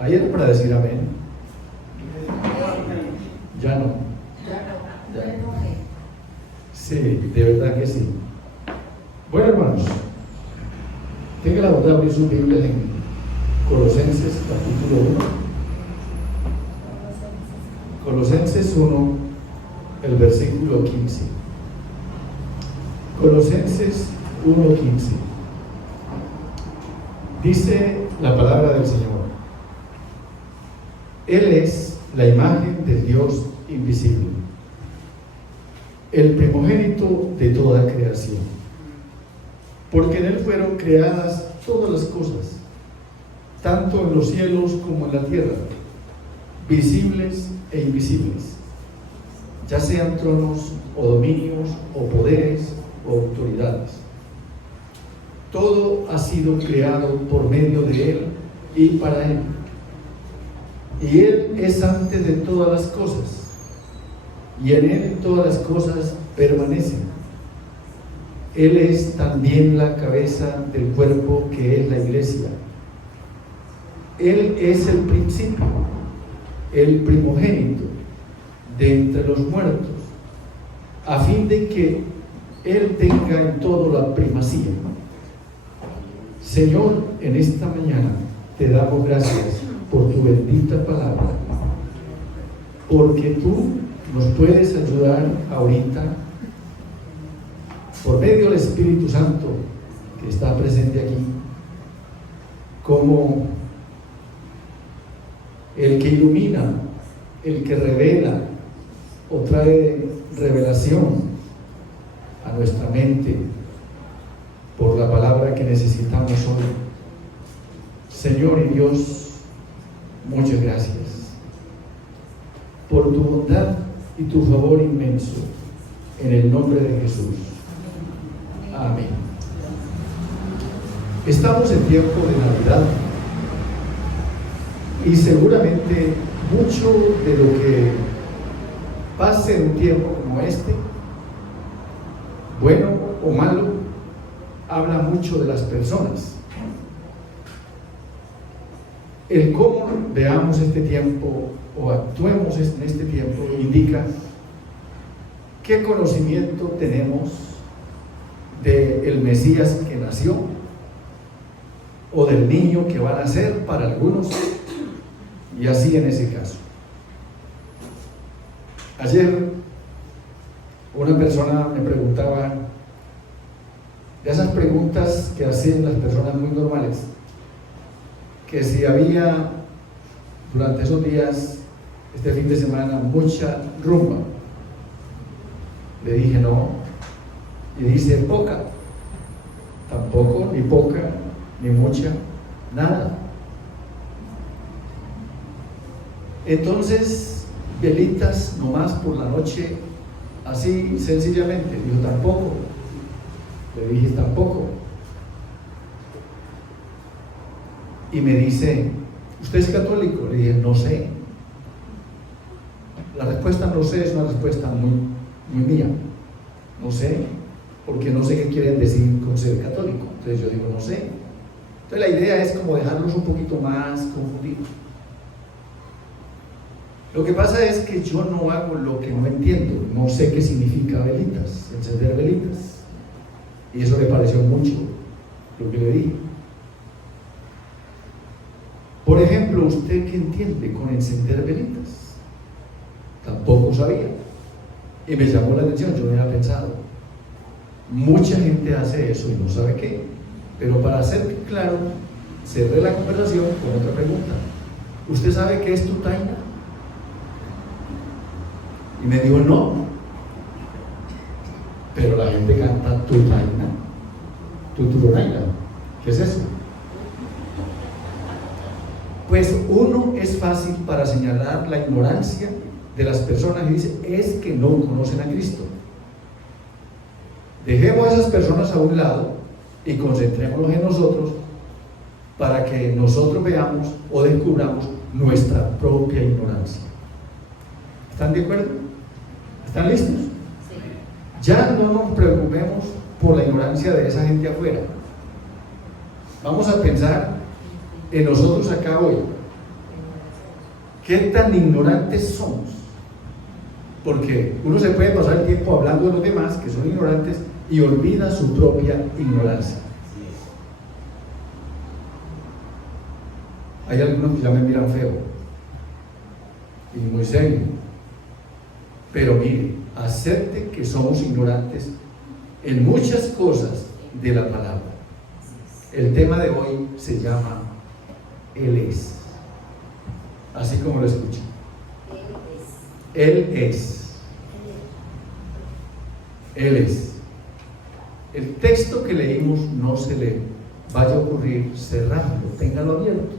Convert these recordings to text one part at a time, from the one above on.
Ahí era para decir amén. Ya no. Ya. Sí, de verdad que sí. Bueno, hermanos, tenga la bondad de abrir sus Biblias en Colosenses capítulo 1. Colosenses 1, el versículo 15. Colosenses 1:15. Dice la palabra del Señor: Él es la imagen del Dios invisible, el primogénito de toda creación, porque en Él fueron creadas todas las cosas, tanto en los cielos como en la tierra, visibles e invisibles, ya sean tronos o dominios o poderes o autoridades. Todo ha sido creado por medio de Él y para Él. Y Él es antes de todas las cosas, y en Él todas las cosas permanecen. Él es también la cabeza del cuerpo, que es la iglesia. Él es el principio, el primogénito de entre los muertos, a fin de que Él tenga en todo la primacía. Señor, en esta mañana te damos gracias por tu bendita palabra, porque tú nos puedes ayudar ahorita por medio del Espíritu Santo que está presente aquí, como el que ilumina, el que revela o trae revelación a nuestra mente por la palabra que necesitamos hoy. Señor y Dios, muchas gracias por tu bondad y tu favor inmenso, en el nombre de Jesús. Amén. Estamos en tiempo de Navidad y seguramente mucho de lo que pase en un tiempo como este, bueno o malo, habla mucho de las personas. El cómo veamos este tiempo o actuemos en este tiempo indica qué conocimiento tenemos del Mesías que nació o del niño que va a nacer para algunos, y así en ese caso. Ayer una persona me preguntaba de esas preguntas que hacen las personas muy normales, que si había durante esos días, este fin de semana, mucha rumba. Le dije no, y dice poca. Tampoco, ni poca, ni mucha, nada. Entonces, velitas nomás por la noche, así sencillamente. Dijo tampoco. Le dije tampoco. Y me dice, ¿usted es católico? Le dije, no sé. La respuesta no sé es una respuesta muy mía. No sé, porque no sé qué quieren decir con ser católico. Entonces yo digo, no sé. Entonces la idea es como dejarlos un poquito más confundidos. Lo que pasa es que yo no hago lo que no entiendo. No sé qué significa velitas, encender velitas. Y eso le pareció mucho lo que le dije. Por ejemplo, ¿usted qué entiende con encender velitas? Tampoco sabía. Y me llamó la atención, yo no había pensado. Mucha gente hace eso y no sabe qué. Pero para hacer claro, cerré la conversación con otra pregunta. ¿Usted sabe qué es tutaina? Y me dijo, no. Pero la gente canta tutaina, tuturonaina. ¿Qué es eso? Pues uno es fácil para señalar la ignorancia de las personas y dice, es que no conocen a Cristo. Dejemos a esas personas a un lado y concentrémonos en nosotros para que nosotros veamos o descubramos nuestra propia ignorancia. ¿Están de acuerdo? ¿Están listos? Sí. Ya no nos preocupemos por la ignorancia de esa gente afuera. Vamos a pensar en nosotros acá hoy. ¿Qué tan ignorantes somos? Porque uno se puede pasar el tiempo hablando de los demás que son ignorantes y olvida su propia ignorancia. Hay algunos que ya me miran feo y muy serio, pero mire, acepte que somos ignorantes en muchas cosas de la palabra. El tema de hoy se llama Él es, así como lo escucho. Él es. Él es. El texto que leímos no se le vaya a ocurrir cerrarlo, téngalo abierto.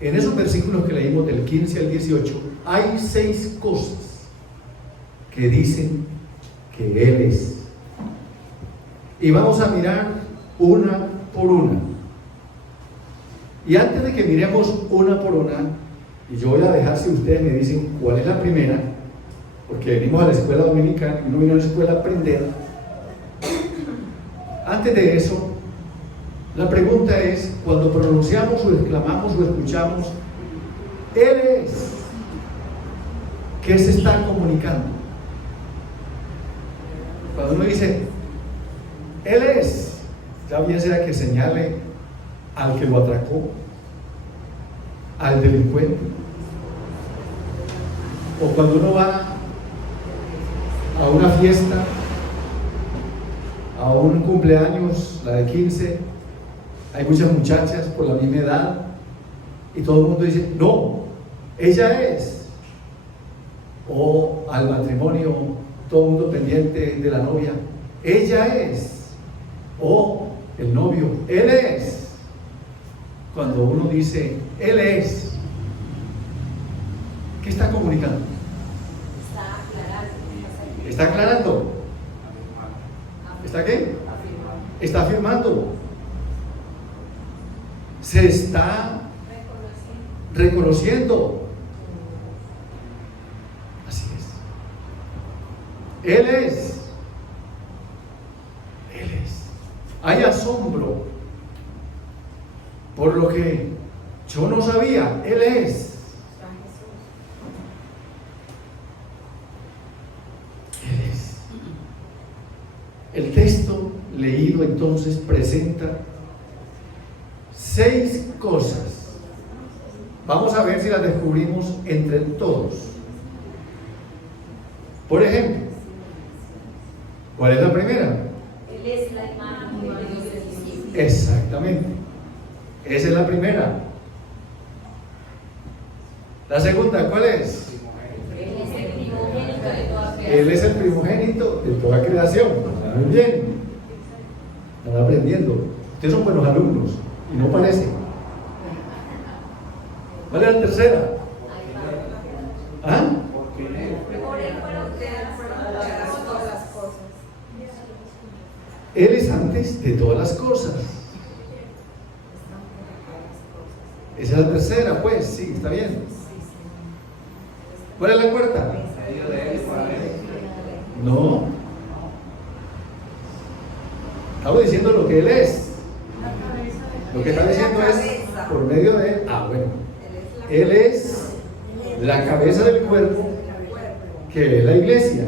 En esos versículos que leímos del 15 al 18 hay 6 cosas que dicen que Él es. Y vamos a mirar una por una. Y antes de que miremos una por una, y yo voy a dejar si ustedes me dicen cuál es la primera, porque venimos a la escuela dominical y uno vino a la escuela a aprender. Antes de eso, la pregunta es, cuando pronunciamos o exclamamos o escuchamos, Él es, ¿qué se está comunicando? Cuando uno dice, Él es, ya bien sea que señale al que lo atracó, al delincuente, o cuando uno va a una fiesta, a un cumpleaños, la de 15, hay muchas muchachas por la misma edad y todo el mundo dice, no, ella es. O al matrimonio, todo el mundo pendiente de la novia, ella es. O el novio, él es. Cuando uno dice, él es, ¿qué está comunicando? Está aclarando. ¿Está qué? Está afirmando. Se está reconociendo. Así es. Él es. Él es. Hay asombro por lo que yo no sabía. Él es. Él es. El texto leído entonces presenta 6 cosas. Vamos a ver si las descubrimos entre todos. Por ejemplo, ¿cuál es la primera? Él es la imagen de Dios invisible. Exactamente. Esa es la primera. La segunda, ¿cuál es? Él es el primogénito de toda creación. Él es el primogénito de toda creación. Muy bien. Están aprendiendo. Ustedes son buenos alumnos y no parece. ¿Cuál es la tercera? ¿Ah? Por él fueron creadas todas las cosas. Él es antes de todas las cosas. Esa es la tercera, pues, sí, está bien. ¿Cuál es la cuarta? No. Estamos diciendo lo que Él es. Lo que está diciendo es por medio de Él. Ah, bueno. Él es la cabeza del cuerpo, que es la iglesia.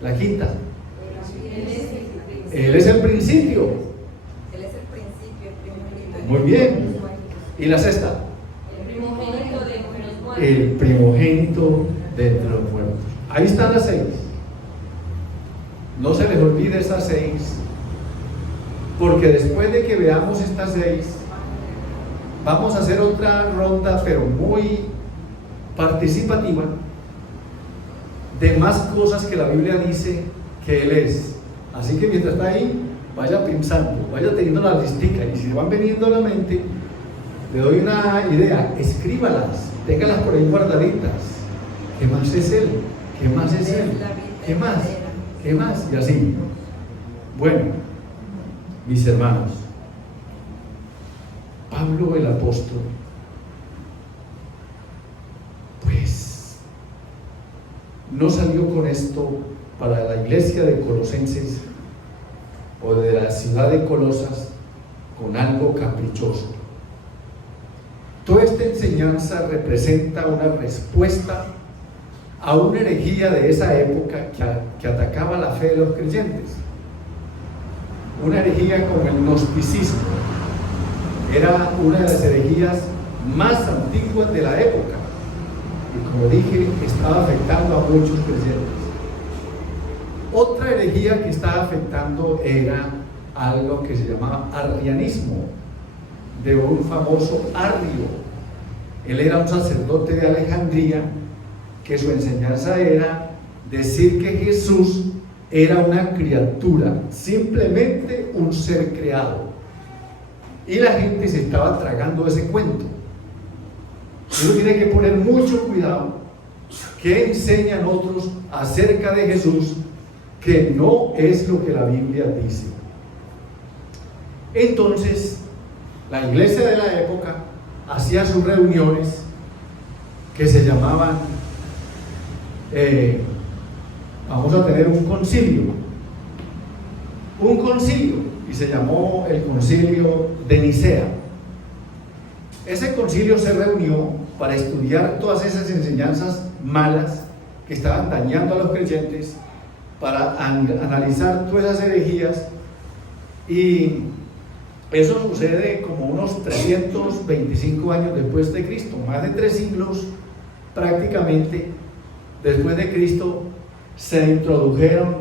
La quinta. Él es el principio. Muy bien. ¿Y la sexta? El primogénito de los muertos. El primogénito de entre los muertos. Ahí están las 6. No se les olvide esas 6, porque después de que veamos estas 6, vamos a hacer otra ronda, pero muy participativa, de más cosas que la Biblia dice que Él es. Así que mientras está ahí, vaya pensando, vaya teniendo la listica, y si van veniendo a la mente, le doy una idea, escríbalas, téngalas por ahí guardaditas. ¿Qué más es Él? ¿Qué más es Él? ¿Qué más? ¿Qué más? Y así. Bueno, mis hermanos, Pablo el apóstol, pues, no salió con esto para la iglesia de Colosenses o de la ciudad de Colosas con algo caprichoso. Toda esta enseñanza representa una respuesta a una herejía de esa época que atacaba la fe de los creyentes. Una herejía como el gnosticismo. Era una de las herejías más antiguas de la época y, como dije, estaba afectando a muchos creyentes. Otra herejía que estaba afectando era algo que se llamaba arrianismo, de un famoso Arrio. Él era un sacerdote de Alejandría, que su enseñanza era decir que Jesús era una criatura, simplemente un ser creado. Y la gente se estaba tragando ese cuento. Uno tiene que poner mucho cuidado que enseñan otros acerca de Jesús, que no es lo que la Biblia dice. Entonces, la iglesia de la época hacía sus reuniones que se llamaban, vamos a tener un concilio, y se llamó el concilio de Nicea. Ese concilio se reunió para estudiar todas esas enseñanzas malas que estaban dañando a los creyentes, para analizar todas esas herejías, y eso sucede como unos 325 años después de Cristo, más de 3 siglos prácticamente después de Cristo. Se introdujeron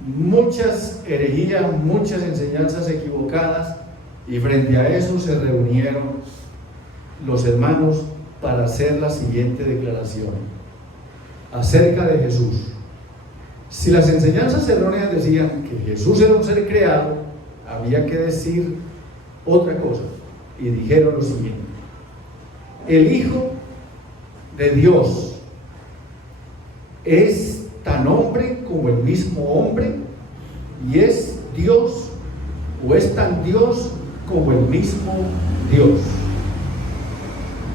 muchas herejías, muchas enseñanzas equivocadas, y frente a eso se reunieron los hermanos para hacer la siguiente declaración acerca de Jesús. Si las enseñanzas erróneas decían que Jesús era un ser creado, había que decir otra cosa, y dijeron lo siguiente: el Hijo de Dios es tan hombre como el mismo hombre, y es Dios, o es tan Dios como el mismo Dios.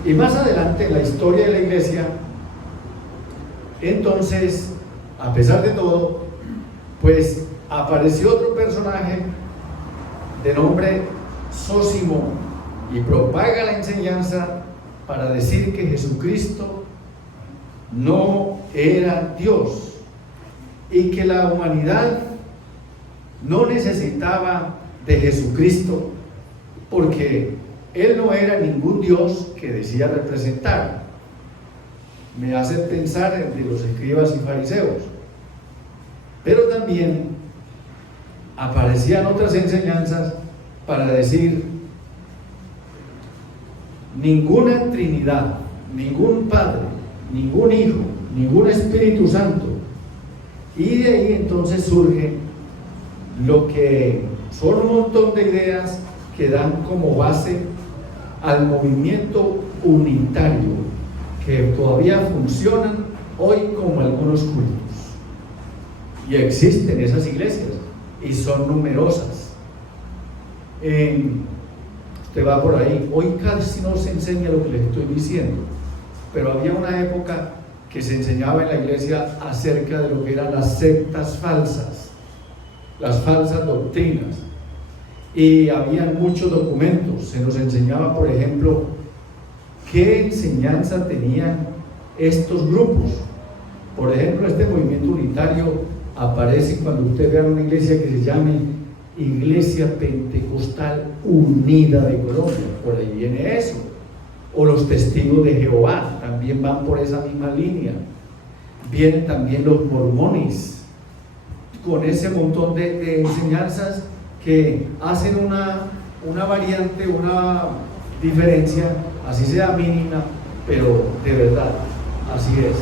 Y más adelante en la historia de la iglesia, entonces, a pesar de todo, pues apareció otro personaje de nombre Sósimo, y propaga la enseñanza para decir que Jesucristo no era Dios y que la humanidad no necesitaba de Jesucristo, porque Él no era ningún Dios que decía representar. Me hace pensar en los escribas y fariseos. Pero también aparecían otras enseñanzas para decir ninguna Trinidad, ningún Padre, ningún Hijo, ningún Espíritu Santo. Y de ahí entonces surge lo que son un montón de ideas que dan como base al movimiento unitario, que todavía funcionan hoy como algunos cultos. Y existen esas iglesias y son numerosas. Usted va por ahí, hoy casi no se enseña lo que les estoy diciendo, pero había una época que se enseñaba en la iglesia acerca de lo que eran las sectas falsas, las falsas doctrinas, y había muchos documentos. Se nos enseñaba, por ejemplo, qué enseñanza tenían estos grupos. Por ejemplo, este movimiento unitario aparece cuando usted vea una iglesia que se llame Iglesia Pentecostal Unida de Colombia, por ahí viene eso. O los Testigos de Jehová también van por esa misma línea. Vienen también los mormones con ese montón de enseñanzas que hacen una variante, una diferencia, así sea mínima, pero de verdad, así es.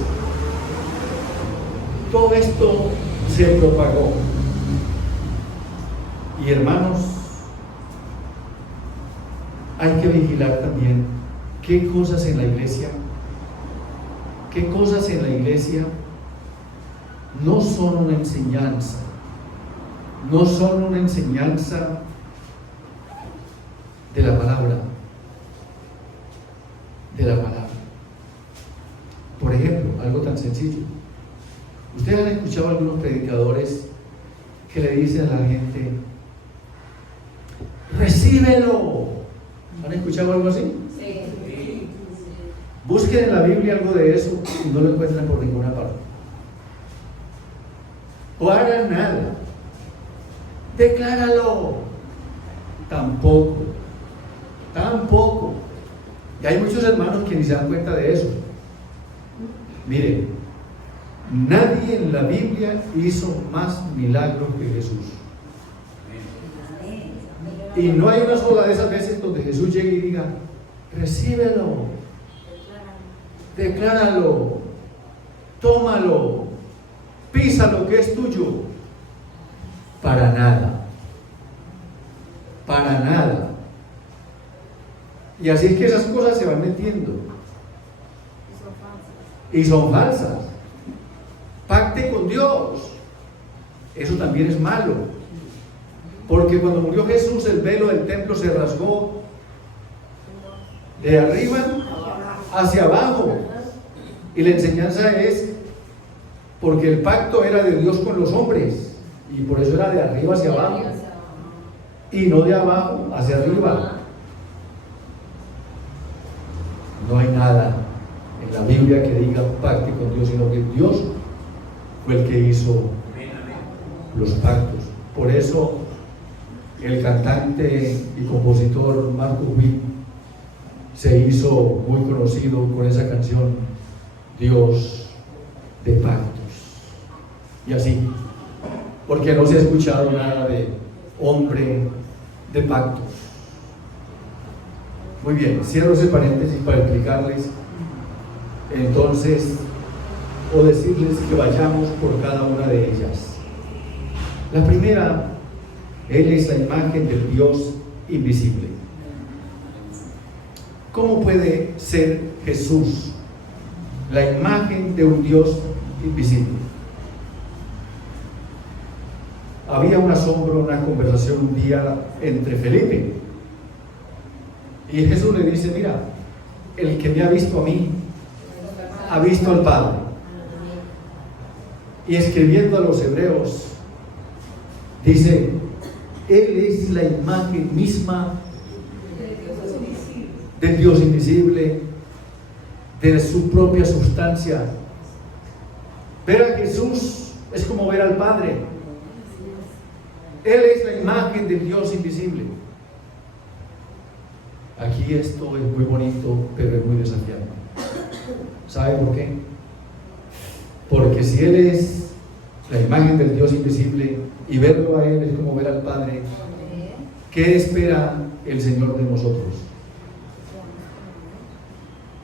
Todo esto se propagó. Y hermanos, hay que vigilar también qué cosas en la iglesia no son una enseñanza, no son una enseñanza de la palabra. Por ejemplo, algo tan sencillo. Ustedes han escuchado a algunos predicadores que le dicen a la gente: recíbelo. ¿Han escuchado algo así? Sí. Busquen en la Biblia algo de eso y no lo encuentran por ninguna parte. Para nada. Decláralo. Tampoco. Tampoco. Y hay muchos hermanos que ni se dan cuenta de eso. Miren, nadie en la Biblia hizo más milagros que Jesús. Y no hay una sola de esas veces donde Jesús llegue y diga, recíbelo, decláralo, tómalo, pisa lo que es tuyo. Para nada. Para nada. Y así es que esas cosas se van metiendo. Y son falsas. Pacte con Dios. Eso también es malo. Porque cuando murió Jesús, el velo del templo se rasgó de arriba hacia abajo. Y la enseñanza es porque el pacto era de Dios con los hombres. Y por eso era de arriba hacia abajo. Y no de abajo hacia arriba. No hay nada en la Biblia que diga pacte con Dios, sino que Dios fue el que hizo los pactos. Por eso el cantante y compositor Marcus Witt se hizo muy conocido con esa canción, Dios de pactos. Y así, porque no se ha escuchado nada de hombre de pactos. Muy bien, cierro ese paréntesis para explicarles entonces, o decirles que vayamos por cada una de ellas. La primera, Él es la imagen del Dios invisible. ¿Cómo puede ser Jesús la imagen de un Dios invisible? Había un asombro, una conversación un día entre Felipe y Jesús le dice, mira, el que me ha visto a mí ha visto al Padre. Y escribiendo a los hebreos dice, Él es la imagen misma del Dios invisible, de su propia sustancia. Ver a Jesús es como ver al Padre. Él es la imagen del Dios invisible. Aquí esto es muy bonito, pero es muy desafiante. ¿Sabe por qué? Porque si Él es la imagen del Dios invisible y verlo a Él es como ver al Padre, ¿qué espera el Señor de nosotros?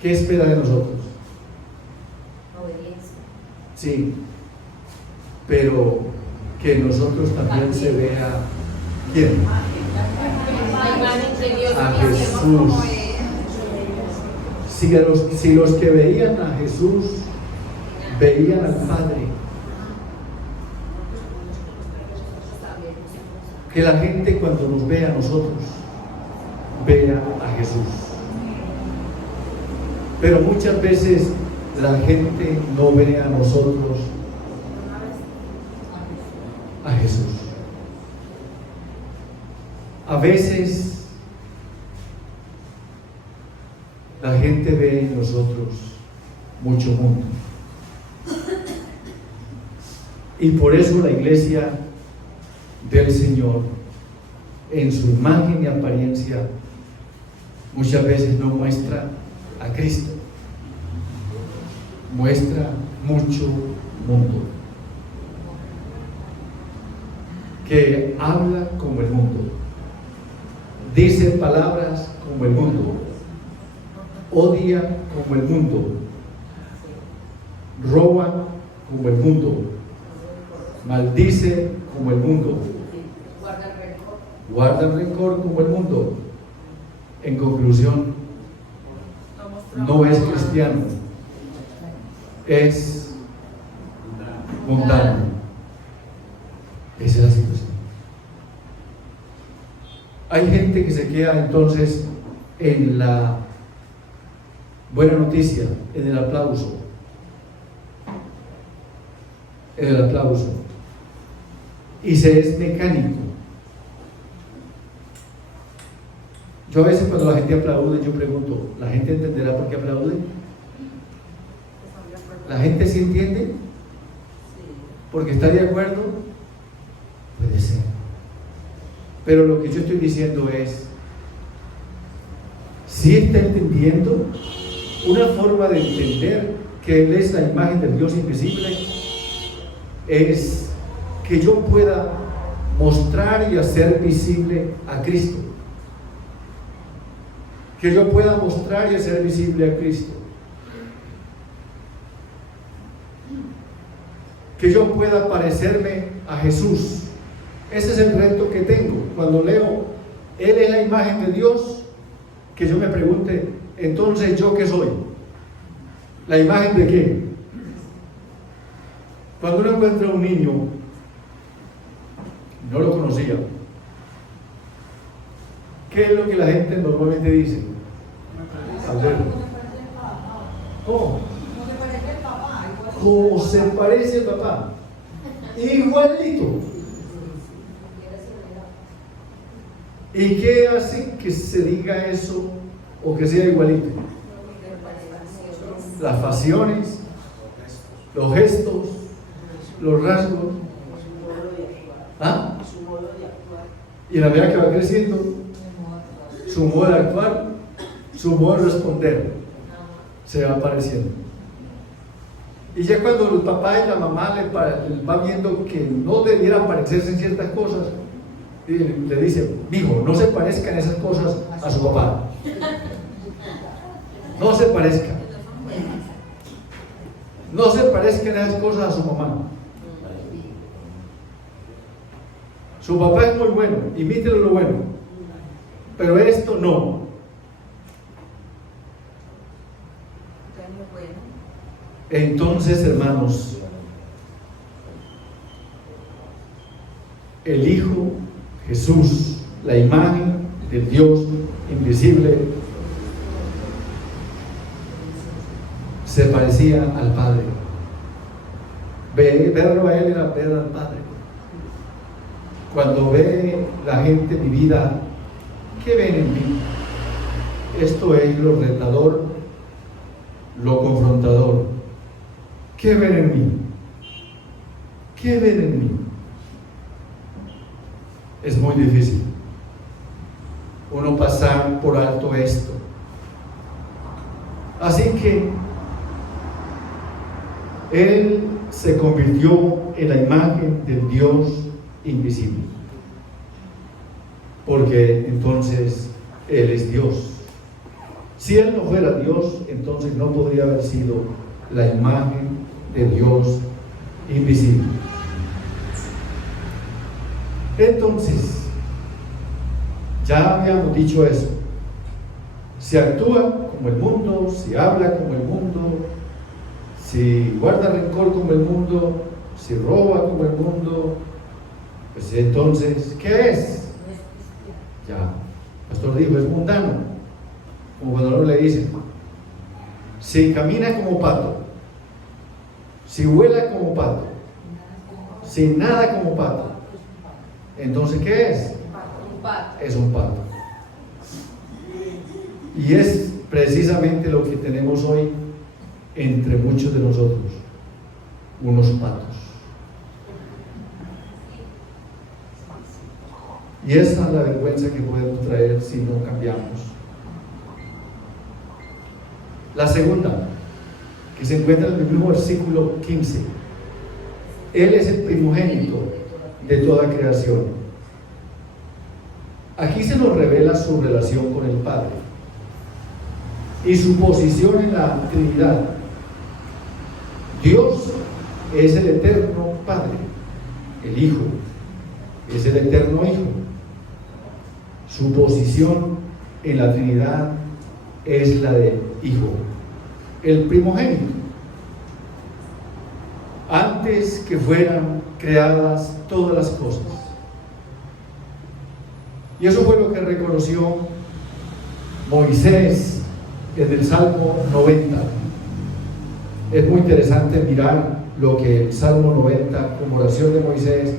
¿Qué espera de nosotros? Obediencia. Sí, pero que nosotros también se vea ¿quién? A Jesús. Si los que veían a Jesús veían al Padre, que la gente cuando nos vea a nosotros vea a Jesús. Pero muchas veces la gente no ve a nosotros a Jesús. A veces la gente ve en nosotros mucho mundo. Y por eso la iglesia del Señor, en su imagen y apariencia, muchas veces no muestra a Cristo, muestra mucho mundo, que habla como el mundo, dice palabras como el mundo, odia como el mundo, roba como el mundo, maldice como el mundo, guarda el rencor como el mundo. En conclusión, no es cristiano, es mundano. Esa es la situación. Hay gente que se queda entonces en la buena noticia, en el aplauso. Y se es mecánico. Yo a veces cuando la gente aplaude, yo pregunto, ¿la gente entenderá por qué aplaude? ¿La gente sí entiende? ¿Porque está de acuerdo? Puede ser. Pero lo que yo estoy diciendo es, si está entendiendo una forma de entender que Él es la imagen del Dios invisible, es que yo pueda mostrar y hacer visible a Cristo. Que yo pueda mostrar y hacer visible a Cristo. Que yo pueda parecerme a Jesús. Ese es el reto que tengo. Cuando leo, Él es la imagen de Dios, que yo me pregunte, entonces, ¿yo qué soy? ¿La imagen de qué? Cuando uno encuentra a un niño, no lo conocía, ¿qué es lo que la gente normalmente dice? Al verlo. ¿Cómo? Como se parece al papá, igualito. ¿Y qué hace que se diga eso o que sea igualito? Las facciones, los gestos, los rasgos. ¿Ah? Y la medida que va creciendo, su modo de actuar, su modo de responder se va apareciendo. Y ya cuando el papá y la mamá le va viendo que no debiera parecerse en ciertas cosas, le dice, mijo, no se parezcan esas cosas a su papá. No se parezcan. No se parezcan esas cosas a su mamá. Su papá es muy bueno, imítelo lo bueno, pero esto no. Entonces, hermanos, el Hijo Jesús, la imagen del Dios invisible, se parecía al Padre. Verlo a Él era ver al Padre. Cuando ve la gente mi vida, ¿qué ven en mí? Esto es lo retador, lo confrontador. ¿Qué ven en mí? ¿Qué ven en mí? Es muy difícil uno pasar por alto esto. Así que Él se convirtió en la imagen del Dios invisible, porque entonces Él es Dios. Si Él no fuera Dios, entonces no podría haber sido la imagen de Dios invisible. Entonces, ya habíamos dicho eso. Si actúa como el mundo, si habla como el mundo, si guarda rencor como el mundo, si roba como el mundo, pues entonces, ¿qué es? Ya, el pastor dijo, es mundano. Como cuando uno le dice, si camina como pato, si vuela como pato, si nada como pato, entonces ¿qué es? Es un pato. Y es precisamente lo que tenemos hoy entre muchos de nosotros, unos patos. Y esa es la vergüenza que podemos traer si no cambiamos. La segunda, que se encuentra en el mismo versículo 15. Él es el primogénito de toda creación. Aquí se nos revela su relación con el Padre y su posición en la Trinidad. Dios es el eterno Padre, el Hijo es el eterno Hijo. Su posición en la Trinidad es la de Hijo, el primogénito, antes que fueran creadas todas las cosas. Y eso fue lo que reconoció Moisés en el Salmo 90. Es muy interesante mirar lo que el Salmo 90, como oración de Moisés,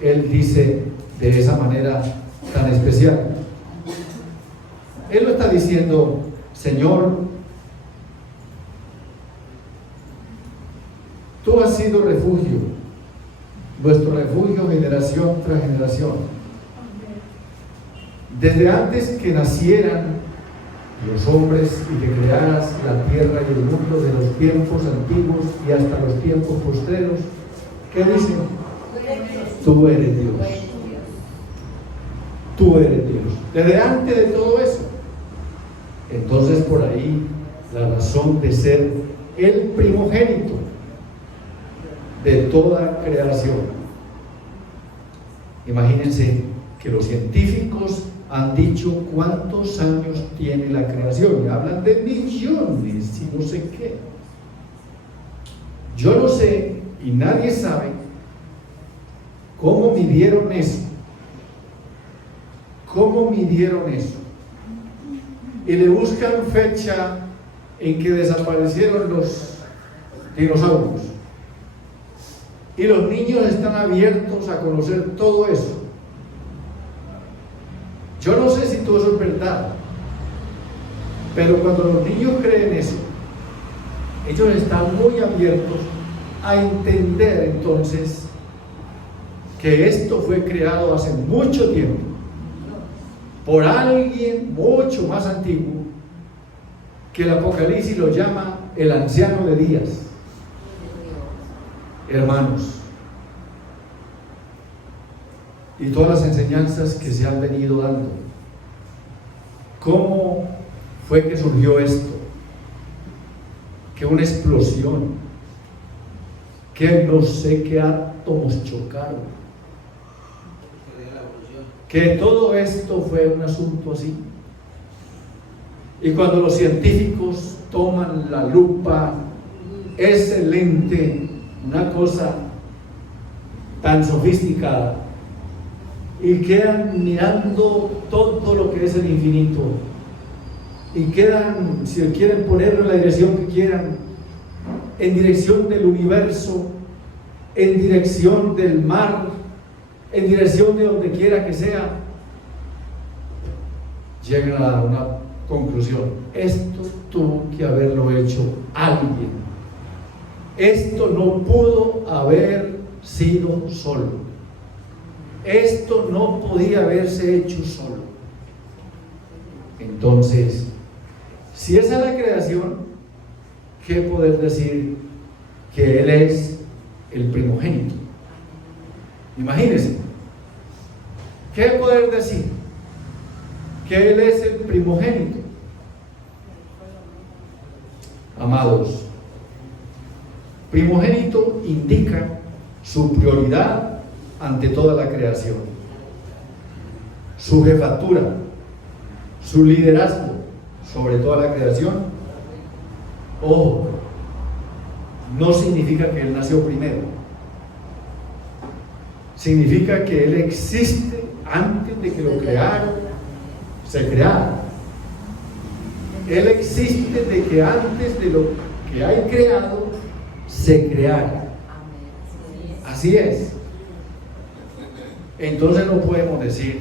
él dice de esa manera tan especial. Él lo está diciendo, Señor, Tú has sido refugio, nuestro refugio generación tras generación. Desde antes que nacieran los hombres y que crearas la tierra y el mundo de los tiempos antiguos y hasta los tiempos postreros, ¿qué dicen? Tú eres Dios. Tú eres Dios. Desde antes de todo eso. Entonces por ahí la razón de ser el primogénito de toda creación. Imagínense que los científicos han dicho cuántos años tiene la creación y hablan de millones y no sé qué. Yo no sé y nadie sabe cómo midieron eso. ¿Cómo midieron eso? Y le buscan fecha en que desaparecieron los dinosaurios. Y los niños están abiertos a conocer todo eso. Yo no sé si todo eso es verdad, pero cuando los niños creen eso, ellos están muy abiertos a entender entonces que esto fue creado hace mucho tiempo por alguien mucho más antiguo, que el Apocalipsis lo llama el anciano de días. Hermanos, y todas las enseñanzas que se han venido dando, ¿cómo fue que surgió esto? Que una explosión, que no sé qué átomos chocaron, que todo esto fue un asunto así. Y cuando los científicos toman la lupa, ese lente, una cosa tan sofisticada, y quedan mirando todo lo que es el infinito, y quedan, si quieren ponerlo en la dirección que quieran, en dirección del universo, en dirección del mar, en dirección de donde quiera que sea, llegan a una conclusión: esto tuvo que haberlo hecho alguien. Esto no pudo haber sido solo. Esto no podía haberse hecho solo. Entonces, si esa es la creación, ¿qué poder decir que Él es el primogénito? Imagínense, ¿qué poder decir que Él es el primogénito? Amados, primogénito indica su prioridad ante toda la creación, su jefatura, su liderazgo sobre toda la creación. Ojo, no significa que Él nació primero. Significa que Él existe antes de que lo crearon, se creara. Él existe de que antes de lo que hay creado, se creara. Así es. Entonces no podemos decir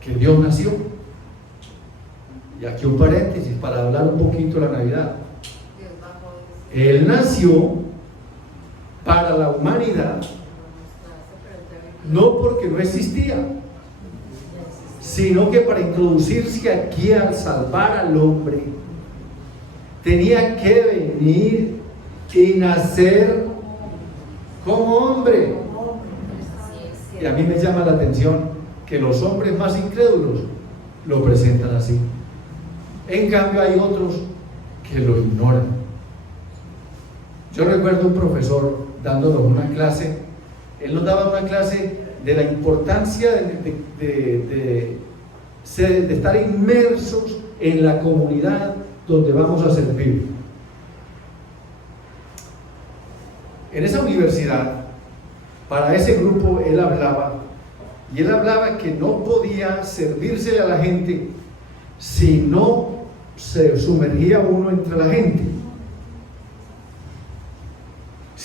que Dios nació. Y aquí un paréntesis para hablar un poquito de la Navidad. Él nació para la humanidad, no porque no existía, sino que para introducirse aquí al salvar al hombre, tenía que venir y nacer como hombre. Y a mí me llama la atención que los hombres más incrédulos lo presentan así. En cambio hay otros que lo ignoran. Yo recuerdo un profesor dándonos una clase. Él nos daba una clase de la importancia de estar inmersos en la comunidad donde vamos a servir. En esa universidad, para ese grupo, él hablaba que no podía servírsele a la gente si no se sumergía uno entre la gente.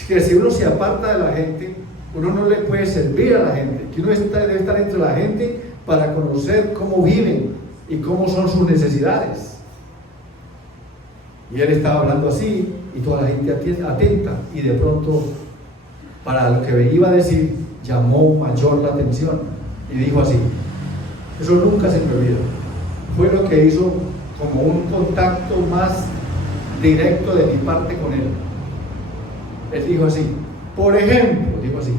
Que si uno se aparta de la gente, uno no le puede servir a la gente, que uno debe estar entre la gente para conocer cómo viven y cómo son sus necesidades. Y él estaba hablando así, y toda la gente atenta, y de pronto, para lo que iba a decir, llamó mayor la atención, y dijo así, eso nunca se me olvida, fue lo que hizo como un contacto más directo de mi parte con él. Él dijo así, por ejemplo, dijo así,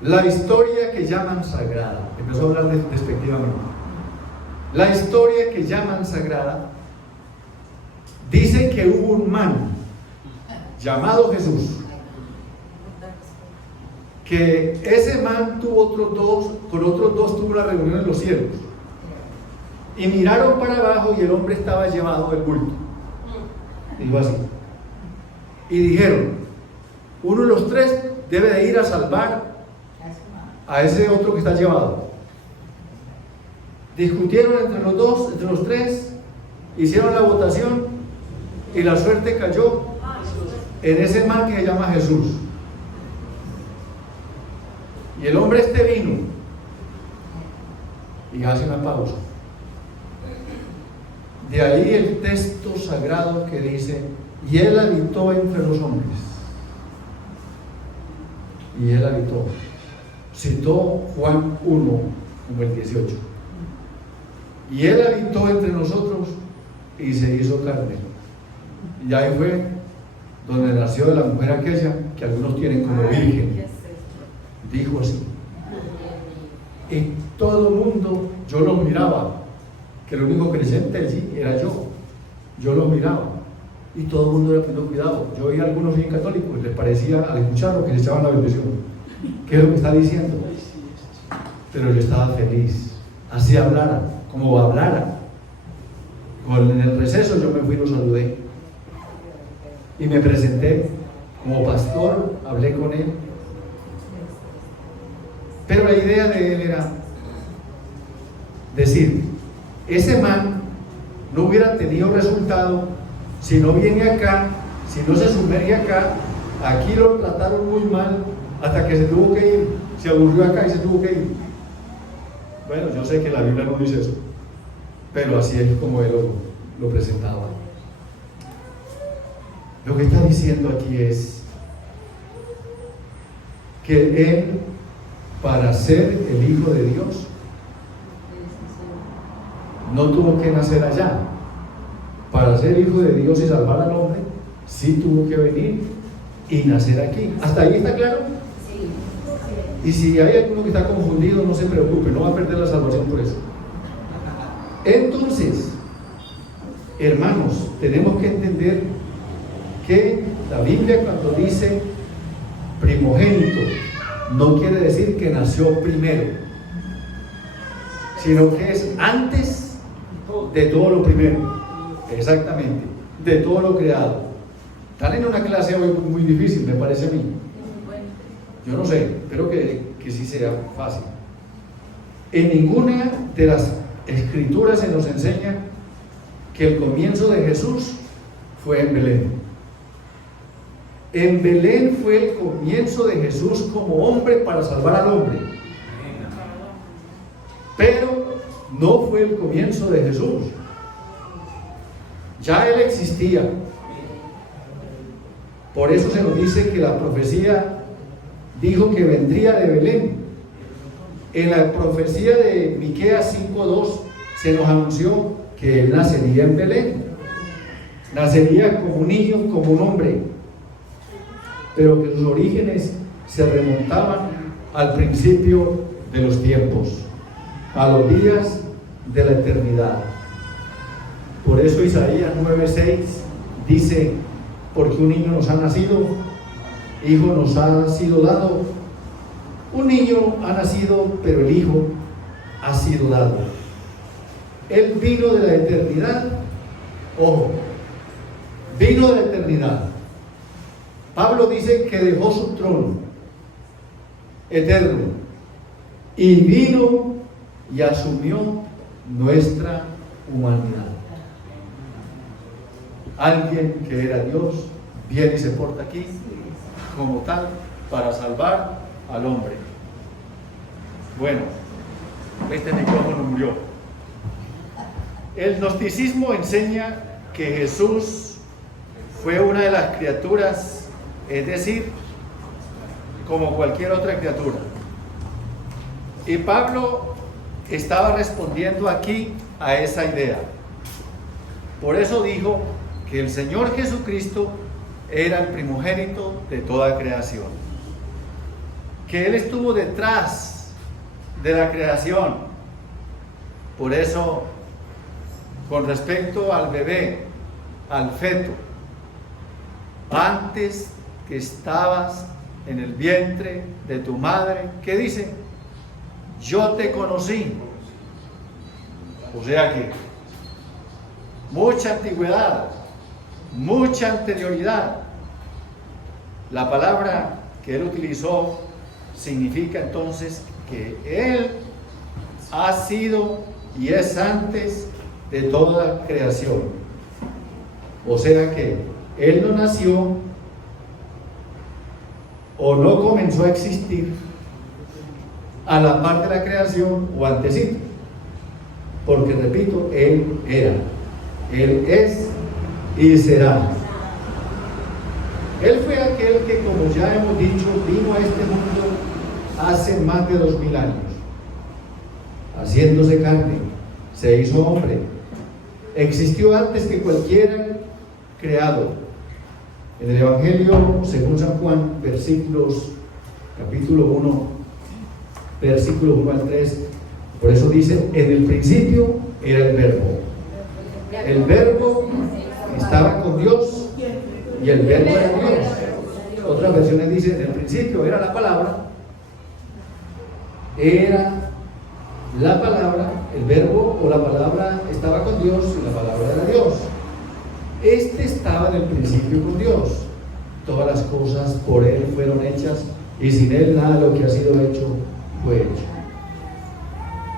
la historia que llaman sagrada, empezó a hablar despectivamente, la historia que llaman sagrada dice que hubo un man llamado Jesús, que ese man tuvo con otros dos tuvo una reunión en los cielos, y miraron para abajo y el hombre estaba llevado del bulto, dijo así, y dijeron, uno de los tres debe de ir a salvar a ese otro que está llevado. Discutieron entre los dos, entre los tres, hicieron la votación y la suerte cayó en ese man que se llama Jesús. Y el hombre vino y hace una pausa. De ahí el texto sagrado que dice, y él habitó entre los hombres. Y él habitó. Citó Juan 1, como el 18. Y él habitó entre nosotros y se hizo carne. Y ahí fue donde nació de la mujer aquella que algunos tienen como virgen. Dijo así. Y todo el mundo, yo los miraba, que el único creyente allí era yo. Yo los miraba. Y todo el mundo era poniendo cuidado. Yo oía a algunos bien católicos, les parecía al escucharlo que le echaban la bendición. ¿Qué es lo que está diciendo? Pero yo estaba feliz. Así hablara, como hablara. En el receso yo me fui y lo saludé. Y me presenté como pastor, hablé con él. Pero la idea de él era decir, ese man no hubiera tenido resultado si no viene acá, si no se sumerge acá. Aquí lo trataron muy mal hasta que se tuvo que ir, se aburrió acá y se tuvo que ir. Bueno, yo sé que la Biblia no dice eso, pero así es como él lo presentaba. Lo que está diciendo aquí es que él, para ser el Hijo de Dios, no tuvo que nacer allá. Para ser Hijo de Dios y salvar al hombre, sí tuvo que venir y nacer aquí. ¿Hasta ahí está claro? Sí. Y si hay alguno que está confundido, no se preocupe, no va a perder la salvación por eso. Entonces, hermanos, tenemos que entender que la Biblia, cuando dice primogénito, no quiere decir que nació primero, sino que es antes de todo lo primero. Exactamente, de todo lo creado. Están en una clase hoy muy difícil, me parece a mí. Yo no sé, espero que sí sea fácil. En ninguna de las escrituras se nos enseña que el comienzo de Jesús fue en Belén. En Belén fue el comienzo de Jesús como hombre para salvar al hombre. Pero no fue el comienzo de Jesús. Ya él existía. Por eso se nos dice que la profecía dijo que vendría de Belén. En la profecía de Miqueas 5:2 se nos anunció que él nacería en Belén. Nacería como un niño, como un hombre. Pero que sus orígenes se remontaban al principio de los tiempos, a los días de la eternidad. Por eso Isaías 9:6 dice, porque un niño nos ha nacido, hijo nos ha sido dado, un niño ha nacido, pero el hijo ha sido dado. Él vino de la eternidad, ojo, vino de la eternidad. Pablo dice que dejó su trono eterno y vino y asumió nuestra humanidad. Alguien que era Dios viene y se porta aquí como tal para salvar al hombre. Bueno, este micrófono murió. El gnosticismo enseña que Jesús fue una de las criaturas, es decir, como cualquier otra criatura. Y Pablo estaba respondiendo aquí a esa idea. Por eso dijo que el Señor Jesucristo era el primogénito de toda creación, que Él estuvo detrás de la creación. Por eso, con respecto al bebé, al feto, antes que estabas en el vientre de tu madre, ¿qué dice? Yo te conocí. O sea que mucha antigüedad, mucha anterioridad. La palabra que él utilizó significa entonces que él ha sido y es antes de toda creación. O sea que él no nació o no comenzó a existir a la par de la creación o antesito, porque repito, él era, él es y será. Él fue aquel que, como ya hemos dicho, vino a este mundo hace más de 2000 años, haciéndose carne, se hizo hombre, existió antes que cualquiera creado. En el Evangelio según San Juan, capítulo 1, versículo 1 al 3, por eso dice, en el principio era el verbo. El verbo estaba con Dios y el verbo era Dios. Otras versiones dicen, en el principio era la palabra, el verbo o la palabra estaba con Dios y la palabra era Dios. Este estaba en el principio con Dios. Todas las cosas por Él fueron hechas y sin Él nada de lo que ha sido hecho fue hecho.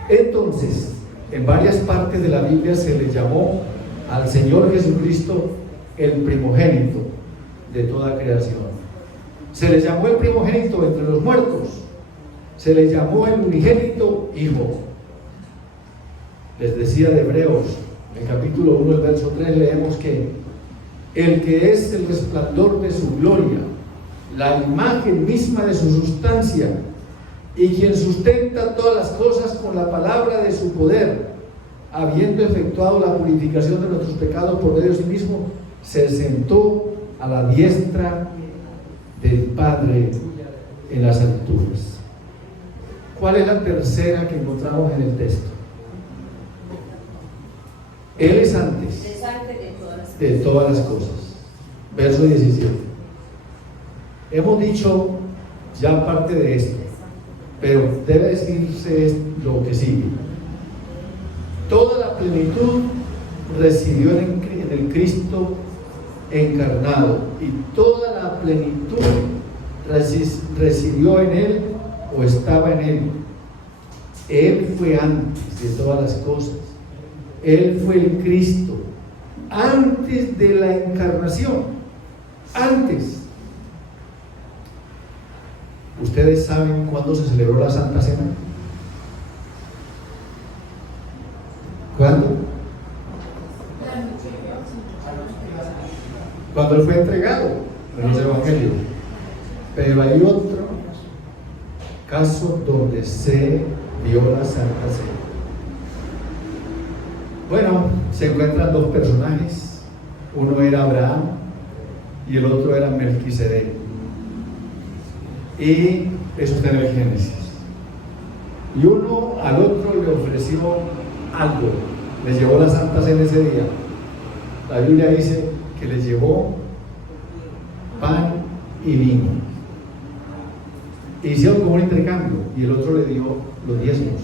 Entonces, en varias partes de la Biblia se le llamó al Señor Jesucristo el primogénito de toda creación. Se le llamó el primogénito entre los muertos. Se le llamó el unigénito Hijo. Les decía de Hebreos, en el capítulo 1, el verso 3, leemos que el que es el resplandor de su gloria, la imagen misma de su sustancia, y quien sustenta todas las cosas con la palabra de su poder, habiendo efectuado la purificación de nuestros pecados por medio de sí mismo, se sentó a la diestra del Padre en las alturas. ¿Cuál es la tercera que encontramos en el texto? Él es antes de todas las cosas. Verso 17. Hemos dicho ya parte de esto, pero debe decirse lo que sigue. Toda la plenitud residió en el Cristo encarnado, y toda la plenitud residió en Él o estaba en Él. Él fue antes de todas las cosas. Él fue el Cristo antes de la encarnación. Antes. ¿Ustedes saben cuándo se celebró la Santa Cena? ¿Cuándo? Cuando Él fue entregado en los evangelios. Pero hay otro caso donde se dio la Santa Cena. Bueno, se encuentran dos personajes. Uno era Abraham y el otro era Melquisedec. Y eso está en el Génesis. Y uno al otro le ofreció algo, le llevó la Santa Cena ese día. La Biblia dice que le llevó pan y vino. Hicieron como un intercambio y el otro le dio los diezmos.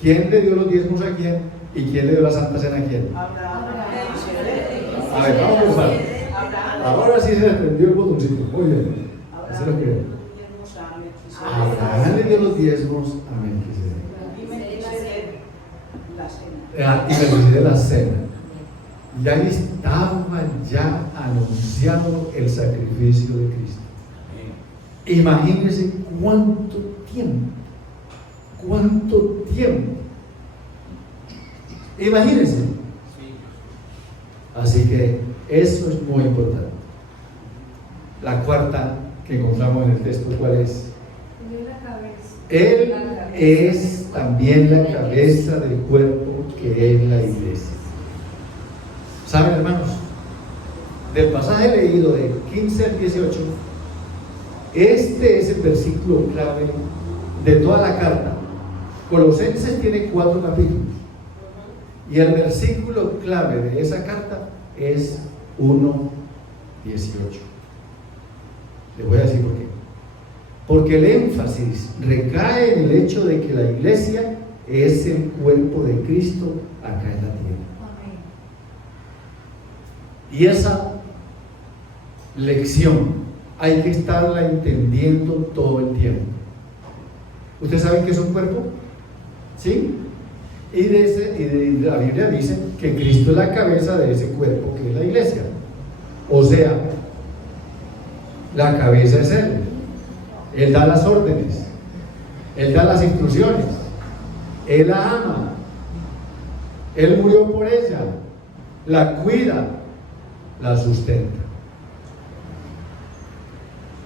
¿Quién le dio los diezmos a quién? ¿Y quién le dio la Santa Cena a quién? A ver, vamos a usar. Ahora sí se le prendió el botoncito. Muy bien. Así lo creo. Abraham le dio los diezmos a Melquisedec. Y Melquisedec la cena. Y ahí estaba ya anunciado el sacrificio de Cristo. Imagínense cuánto tiempo. ¿Cuánto tiempo? Imagínense. Así que eso es muy importante. La cuarta que encontramos en el texto, ¿cuál es? Él es también la cabeza del cuerpo que es la iglesia. ¿Saben, hermanos? Del pasaje leído de 15 al 18, este es el versículo clave de toda la carta. Colosenses tiene 4 capítulos y el versículo clave de esa carta es 1:18. Les voy a decir por qué. Porque el énfasis recae en el hecho de que la iglesia es el cuerpo de Cristo acá en la tierra. Y esa lección hay que estarla entendiendo todo el tiempo. ¿Ustedes saben qué es un cuerpo? ¿Sí? Y la Biblia dice que Cristo es la cabeza de ese cuerpo que es la iglesia. O sea, la cabeza es Él. Él da las órdenes, Él da las instrucciones, Él la ama, Él murió por ella, la cuida, la sustenta.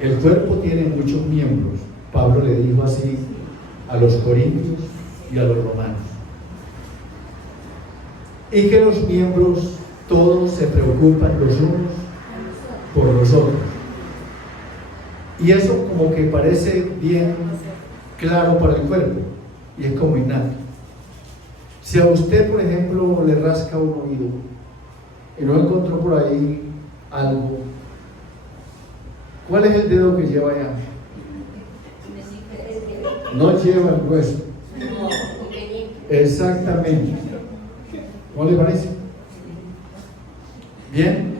El cuerpo tiene muchos miembros. Pablo le dijo así a los corintios y a los romanos. Y que los miembros todos se preocupan los unos por los otros. Y eso como que parece bien claro para el cuerpo y es como innato. Si a usted, por ejemplo, le rasca un oído y no encontró por ahí algo, ¿cuál es el dedo que lleva allá? No lleva el hueso. Exactamente. ¿Cómo le parece? Bien.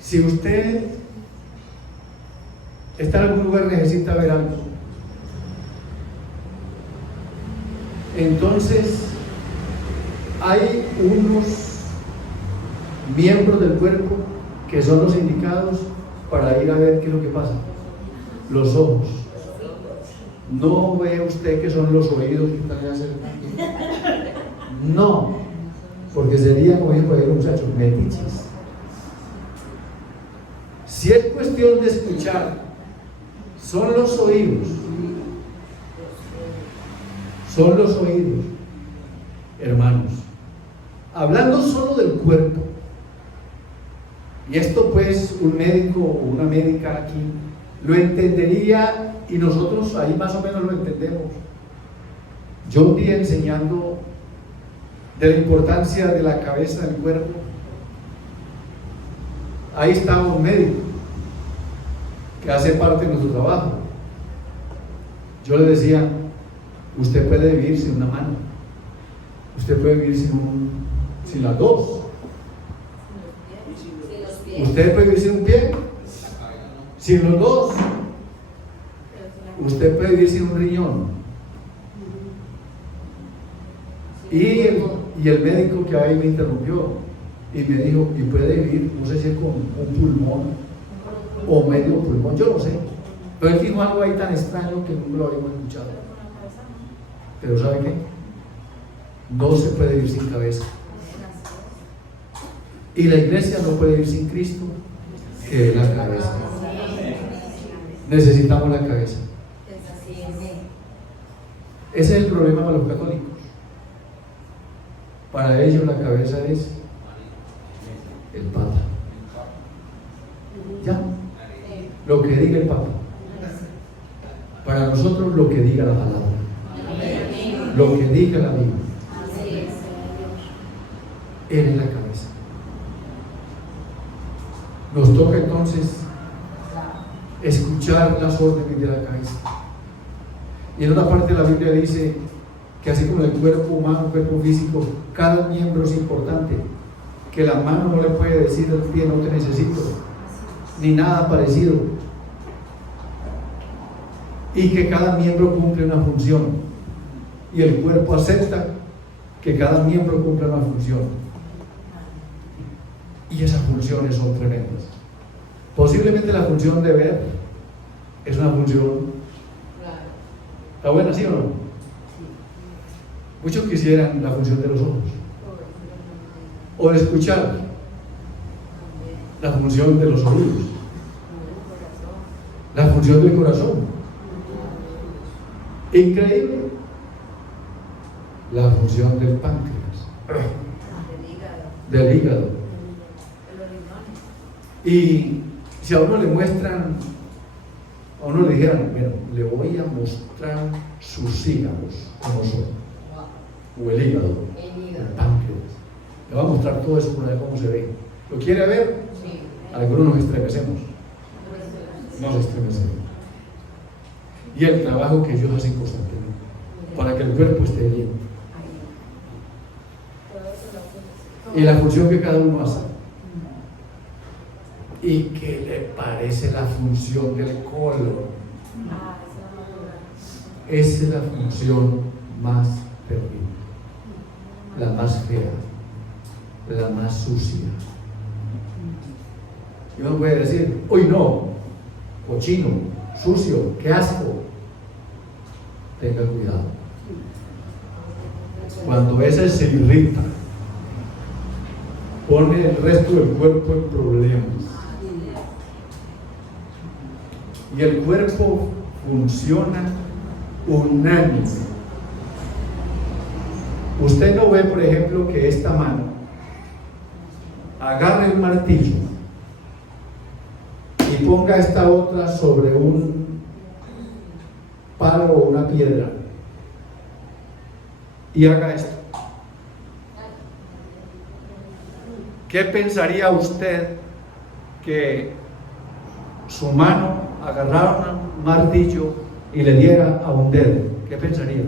Si usted está en algún lugar y necesita ver algo, entonces hay unos miembros del cuerpo que son los indicados para ir a ver qué es lo que pasa. Los ojos. No ve usted que son los oídos que están allá cerca. No, porque sería, como dijo el muchacho, metiches. Si es cuestión de escuchar, son los oídos. Son los oídos, hermanos. Hablando solo del cuerpo, y esto pues un médico o una médica aquí lo entendería y nosotros ahí más o menos lo entendemos. Yo un día enseñando de la importancia de la cabeza del cuerpo, ahí estaba un médico que hace parte de nuestro trabajo. Yo le decía, usted puede vivir sin una mano, usted puede vivir sin las dos, usted puede vivir sin un pie, sin los dos, usted puede vivir sin un riñón. Y el médico que ahí me interrumpió y me dijo, y puede vivir, no sé si es con un pulmón o medio pulmón, yo no sé, pero él dijo algo ahí tan extraño que nunca lo habíamos escuchado. Pero ¿sabe qué? No se puede vivir sin cabeza. Y la iglesia no puede vivir sin Cristo, que es la cabeza. Necesitamos la cabeza. Ese es el problema para los católicos. Para ellos la cabeza es el Papa. Ya, lo que diga el Papa. Para nosotros lo que diga la palabra, lo que diga la Biblia. Él es la cabeza. Nos toca entonces escuchar las órdenes de la cabeza. Y en otra parte de la Biblia dice que así como el cuerpo humano, el cuerpo físico, cada miembro es importante, que la mano no le puede decir al pie no te necesito, ni nada parecido, y que cada miembro cumple una función, y el cuerpo acepta que cada miembro cumple una función, y esas funciones son tremendas. Posiblemente la función de ver es una función. ¿Está buena, sí o no? Muchos quisieran la función de los ojos. o de escuchar? La función de los oídos, la función del corazón. Increíble. La función del páncreas, del hígado. Y si a uno le muestran, a uno le dijeran, bueno, le voy a mostrar sus hígados, como son, o el hígado, el páncreas, le voy a mostrar todo eso para ver cómo se ve. ¿Lo quiere ver? Algunos nos estremecemos, nos estremecemos. Y el trabajo que ellos hacen constantemente para que el cuerpo esté bien, y la función que cada uno hace. ¿Y qué le parece la función del colon? Esa es la función más terrible, la más fea, la más sucia. Y uno puede decir, uy, no, cochino, sucio, qué asco. Tenga cuidado. Cuando ese se irrita, pone el resto del cuerpo en problemas. Y el cuerpo funciona unánime. Usted no ve, por ejemplo, que esta mano agarre el martillo y ponga esta otra sobre un palo o una piedra y haga esto. ¿Qué pensaría usted que su mano agarrara un martillo y le diera a un dedo? ¿Qué pensaría?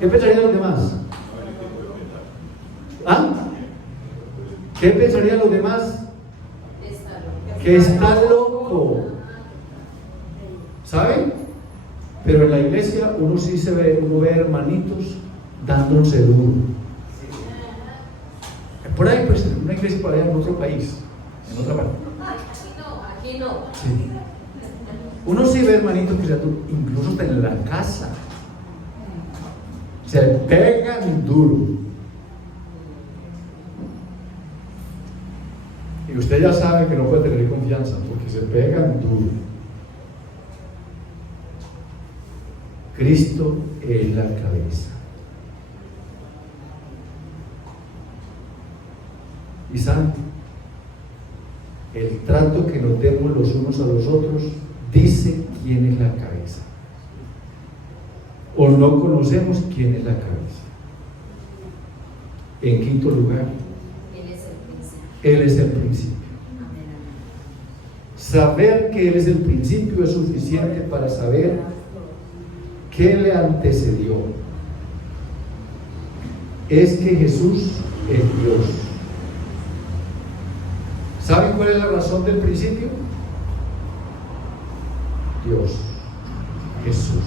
¿Qué pensarían los demás? ¿Ah? ¿Qué pensarían los demás? Que está loco. ¿Saben? Pero en la iglesia uno sí se ve, uno ve hermanitos dándose duro. Por ahí, pues, en una iglesia por allá en otro país, en otra parte. Aquí no. Sí. Uno sí ve hermanitos que incluso hasta en la casa se pegan duro. Y usted ya sabe que no puede tener confianza porque se pegan duro. Cristo es la cabeza. Y saben, el trato que nos demos los unos a los otros dice quién es la cabeza. O no conocemos quién es la cabeza. En quinto lugar, Él es el principio. Saber que Él es el principio es suficiente para saber qué le antecedió. Es que Jesús es Dios. ¿Saben cuál es la razón del principio? Dios, Jesús.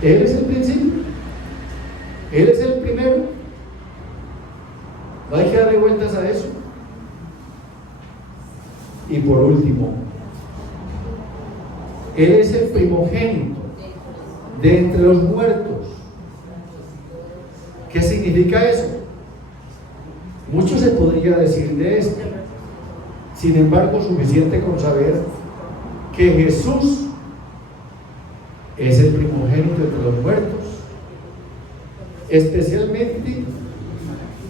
Él es el principio. Él es el primero. No hay que darle vueltas a eso. Y por último, Él es el primogénito de entre los muertos. ¿Qué significa eso? Mucho se podría decir de esto. Sin embargo, suficiente con saber que Jesús es el primogénito entre los muertos, especialmente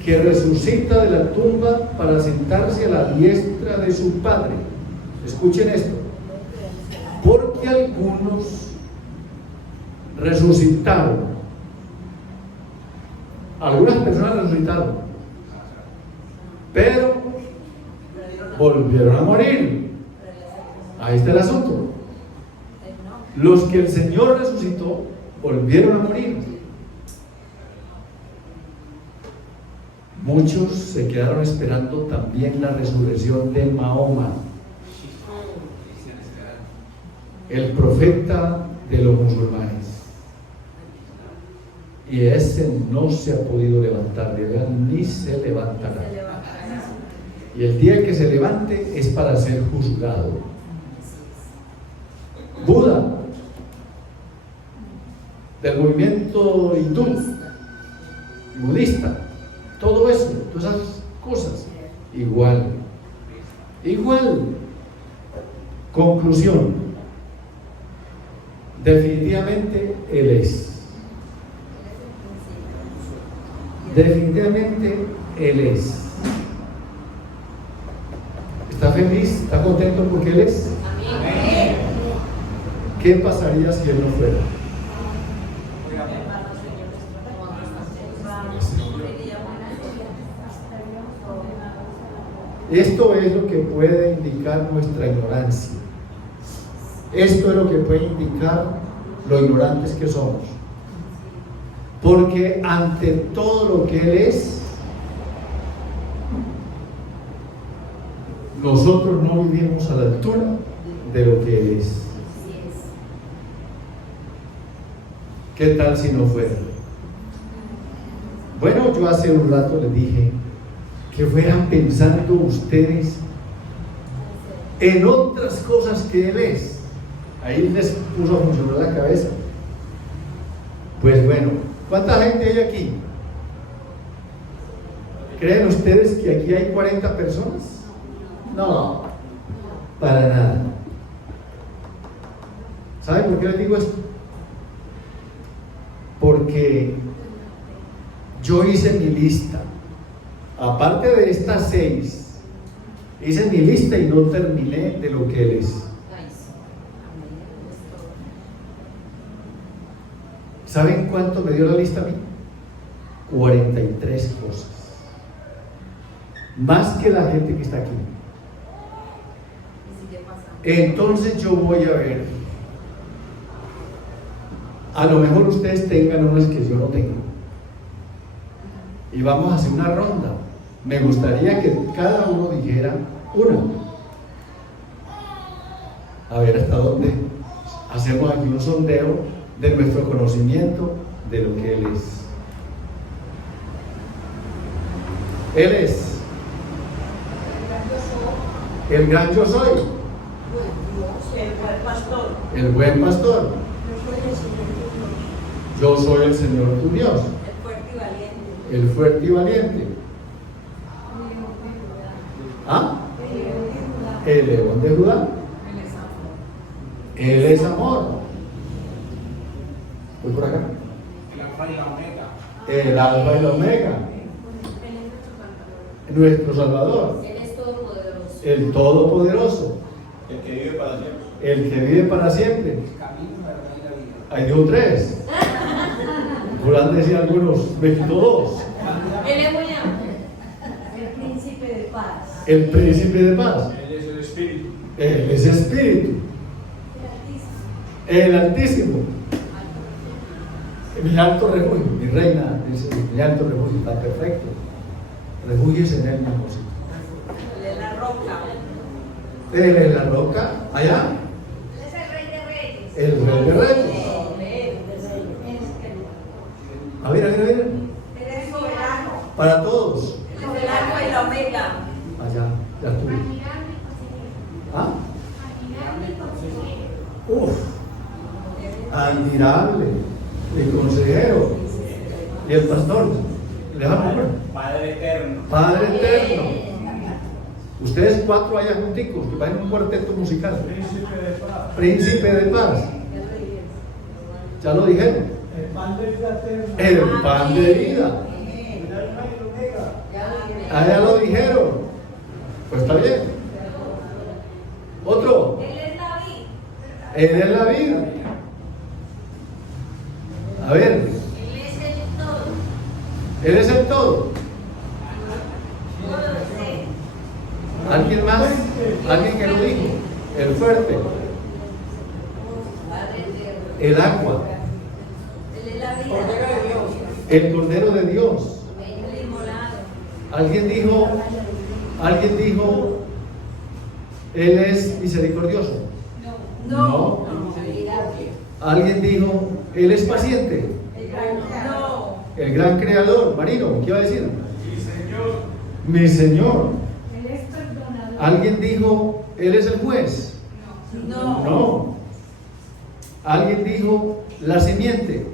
que resucita de la tumba para sentarse a la diestra de su Padre. Escuchen esto. Porque algunos resucitaron, algunas personas resucitaron, pero volvieron a morir. Ahí está el asunto. Los que el Señor resucitó volvieron a morir. Muchos se quedaron esperando también la resurrección de Mahoma, el profeta de los musulmanes. Y ese no se ha podido levantar, de verdad, ni se levantará. Y el día que se levante es para ser juzgado. Buda, del movimiento hindú, budista, todo eso, todas esas cosas. Igual. Conclusión. Definitivamente Él es. Definitivamente Él es. ¿Está feliz? ¿Está contento porque Él es? Amén. ¿Qué pasaría si Él no fuera? Esto es lo que puede indicar nuestra ignorancia. Esto es lo que puede indicar lo ignorantes que somos. Porque ante todo lo que Él es, nosotros no vivimos a la altura de lo que Él es. ¿Qué tal si no fuera? Bueno, yo hace un rato les dije que fueran pensando ustedes en otras cosas que Él es. Ahí les puso a funcionar la cabeza. Pues bueno, ¿cuánta gente hay aquí? ¿Creen ustedes que aquí hay 40 personas? No, para nada. ¿Saben por qué les digo esto? Porque yo hice mi lista. Aparte de estas 6, hice mi lista y no terminé de lo que Él es. ¿Saben cuánto me dio la lista a mí? 43 cosas. Más que la gente que está aquí. Entonces yo voy a ver. A lo mejor ustedes tengan unas que yo no tengo. Y vamos a hacer una ronda. Me gustaría que cada uno dijera una. A ver hasta dónde. Hacemos aquí un sondeo de nuestro conocimiento de lo que Él es. Él es el gran yo soy, el buen pastor, yo soy el Señor tu Dios, el fuerte y valiente, ¿ah? El león de Judá, Él es amor. Voy por acá. El alfa y la omega. Nuestro Salvador. Él es todopoderoso. El todopoderoso. El que vive para siempre. El que vive para siempre. Ahí dijo 3. Podrán decir algunos, me quitó 2. Él es muy amplio. El príncipe de paz. El príncipe de paz. Él es el Espíritu. Él es Espíritu. El Altísimo. Mi alto refugio, mi reina dice, mi alto refugio está perfecto. Refúgiese en Él, mi amorcito. Él es la roca. Él es la roca, allá. Él es el rey de reyes. El rey de reyes. A ver. Él es soberano. Para todos. Él es el alfa y la omega. Allá, ya estuve. ¿Ah? Uf, admirable. El consejero. Y el pastor. ¿Le damos nombre? Padre eterno. Padre eterno. Ustedes 4 allá junticos, que van en un cuarteto musical. Príncipe de paz. Príncipe de paz. Ya lo dijeron. El pan de vida eterna. El pan de vida. El alfa y el omega. Allá lo dijeron. Pues está bien. Otro. Él es David. Él es la vida. A ver. Él es el todo. Él es el todo. Todo lo sé. ¿Alguien más? ¿Alguien que lo dijo? El fuerte. Padre eterno. El agua. Él es la vida. El Cordero de Dios. El inmolado. Alguien dijo, Él es misericordioso. No. Alguien dijo, Él es paciente. No. El gran creador. Marino, ¿qué iba a decir? Mi Señor. Mi Señor. Él es perdonador. Alguien dijo, Él es el juez. No. No. Alguien dijo, la simiente.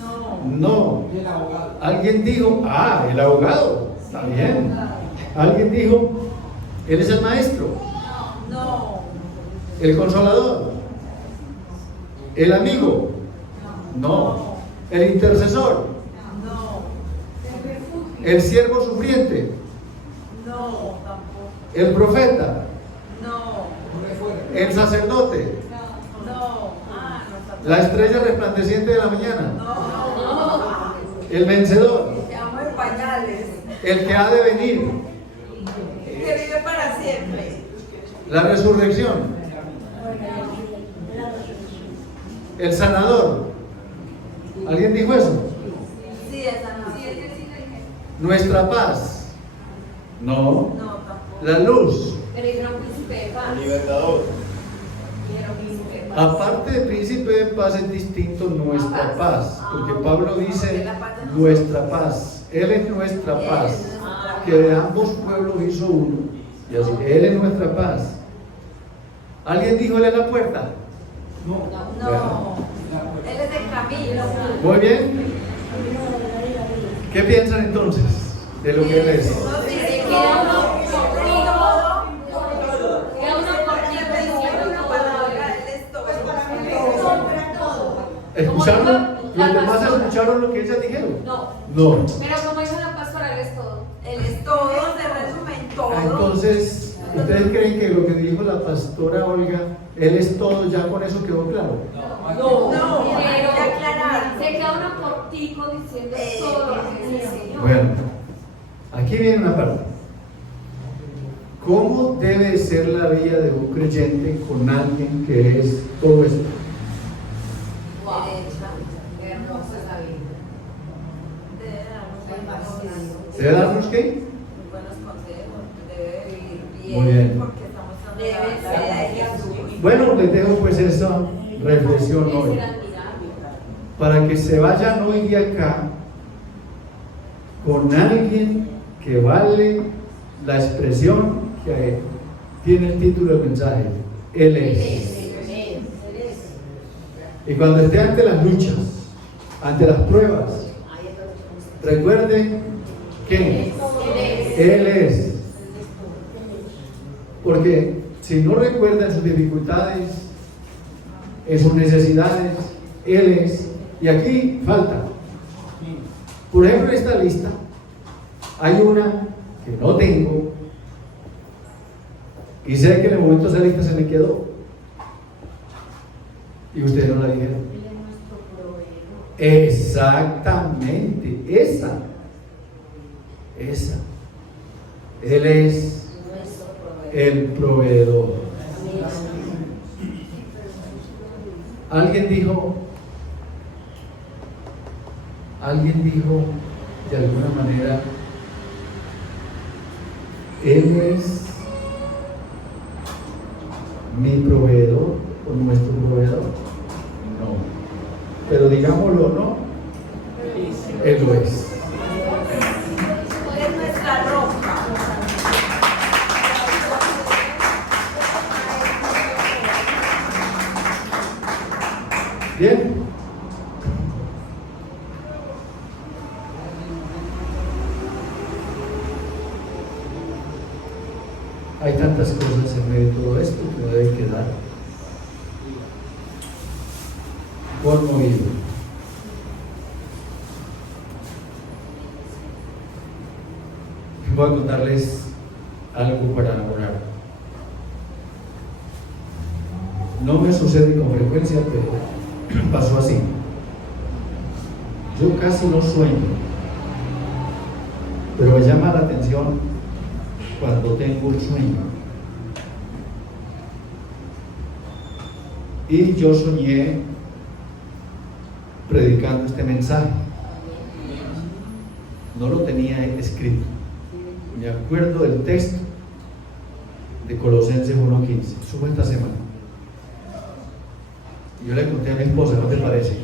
No. No. Y el abogado. Alguien dijo, el abogado, está bien. Alguien dijo, él es el maestro, No. el consolador, el amigo, no, el intercesor, No. el siervo sufriente, No. Tampoco. el profeta, No. el sacerdote, No. No. la estrella resplandeciente de la mañana, No. el vencedor, Te amo en pañales. el que ha de venir, Que vive para siempre. la resurrección, el sanador. ¿Alguien dijo eso? Sí, esa no. Nuestra paz, no, No, tampoco. la luz. Pero era un príncipe de paz. Libertador. Y era un príncipe de paz. Aparte de príncipe de paz es distinto nuestra paz, porque Pablo dice nuestra paz, Él es nuestra paz, que de ambos pueblos hizo uno, y así, Él es nuestra paz. ¿Alguien dijo Él es la puerta? No. No. Él es el camino. Muy bien. ¿Qué piensan entonces de lo que Él es? No, sí, Se sí, queda uno todo. Queda uno por Una palabra, él es todo. ¿Escucharon? ¿Los demás escucharon lo que ellas dijeron? No. No. Pero como dijo la pastora, él es todo. Él es todo, se resume en todo. Entonces, ¿ustedes creen que lo que dijo la pastora Olga, Él es todo, ya con eso quedó claro? No, Pero hay que aclarar. se queda uno cortico diciendo todo lo que dice el Señor. Bueno, aquí viene una parte. ¿Cómo debe ser la vida de un creyente con alguien que es todo esto? Derecha. Hermosa esa vida. Debe darnos ¿Debe darnos qué? muy buenos consejos. Debe vivir bien. Muy bien. Porque estamos hablando de la vida de Jesús. Bueno, les dejo pues esa reflexión Debe hoy. ser admirable. Para que se vayan hoy de acá con alguien que vale la expresión que tiene el título del mensaje. Él es. Y cuando esté ante las luchas, ante las pruebas, recuerden que Él es. Porque si no recuerdan sus dificultades, en sus necesidades, Él es. Y aquí falta. Por ejemplo, en esta lista hay una que no tengo y sé que en el momento de esa lista se me quedó y ustedes no la dijeron. Él es nuestro proveedor. Exactamente, esa. Él es el proveedor. Alguien dijo de alguna manera, Él es mi proveedor o nuestro proveedor. No, pero digámoslo, no, Él lo es. Es nuestra roca. Bien. Hay tantas cosas en medio de todo esto que no deben quedar conmovido. Voy a contarles algo para enamorar. No me sucede con frecuencia, pero pasó así. Yo casi no sueño, pero me llama la atención cuando tengo un sueño. Y yo soñé predicando este mensaje. No lo tenía escrito. Me acuerdo del texto de Colosenses 1:15. Eso fue esta semana. Y yo le conté a mi esposa, ¿no te parece?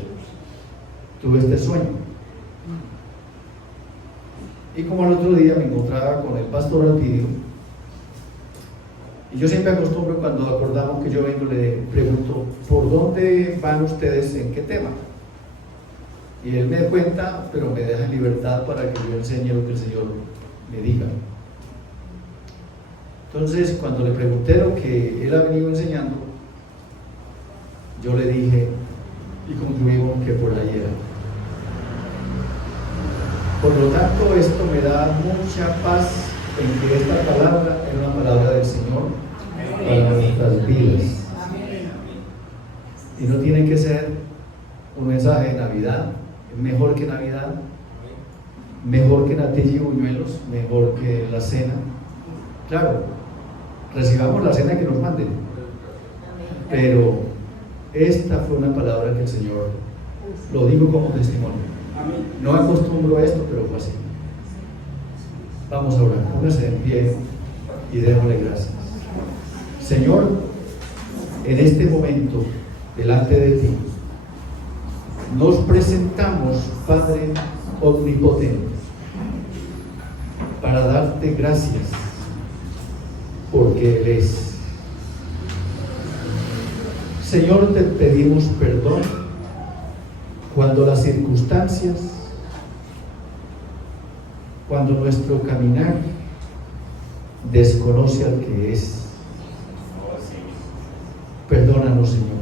Tuve este sueño. Y como al otro día me encontraba con el pastor Alpidio, y yo siempre acostumbro cuando acordamos que yo vengo, le pregunto, ¿por dónde van ustedes? ¿En qué tema? Y él me cuenta, pero me deja en libertad para que yo enseñe lo que el Señor me diga. Entonces, cuando le pregunté lo que él ha venido enseñando, yo le dije y concluimos que por ahí era. Por lo tanto, esto me da mucha paz en que esta palabra es una palabra del Señor para nuestras vidas. Y no tiene que ser un mensaje de Navidad, es mejor que Navidad, mejor que natilla y buñuelos, mejor que la cena. Claro, recibamos la cena que nos manden, pero esta fue una palabra que el Señor, lo digo como testimonio. No acostumbro a esto, pero fue así. Vamos a orar, póngase en pie y démosle gracias. Señor, en este momento, delante de ti, nos presentamos, Padre omnipotente, para darte gracias, porque Él es. Señor, te pedimos perdón cuando las circunstancias, cuando nuestro caminar desconoce al que es. Perdónanos, Señor.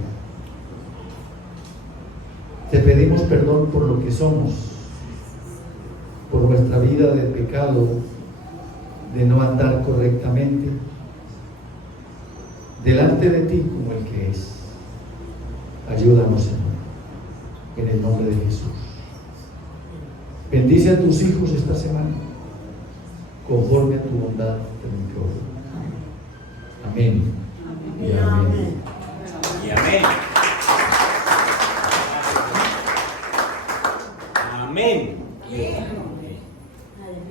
Te pedimos perdón por lo que somos, por nuestra vida de pecado, de no andar correctamente delante de ti como el que es. Ayúdanos, Señor, en el nombre de Jesús. Bendice a tus hijos esta semana, conforme a tu bondad te lo imploro. Amén. Y amén. Y amén. Amén.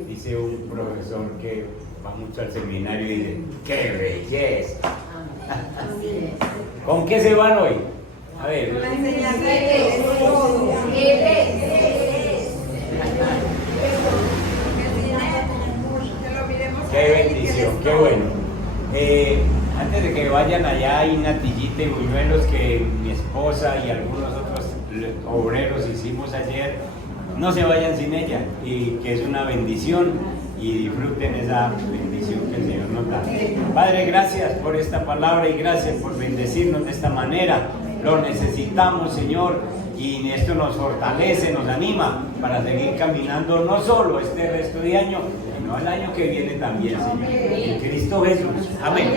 Dice un profesor que va mucho al seminario y dice, ¡qué belleza! ¿Con qué se van hoy? A ver. La enseñanza de todo. Qué bendición, qué bueno. Antes de que vayan allá hay natillita y buñuelos que mi esposa y algunos otros obreros hicimos ayer. No se vayan sin ella, y que es una bendición, y disfruten esa bendición que el Señor nos da. Padre, gracias por esta palabra y gracias por bendecirnos de esta manera. Lo necesitamos, Señor, y esto nos fortalece, nos anima para seguir caminando no solo este resto de año, sino el año que viene también, Señor. En Cristo Jesús. Amén.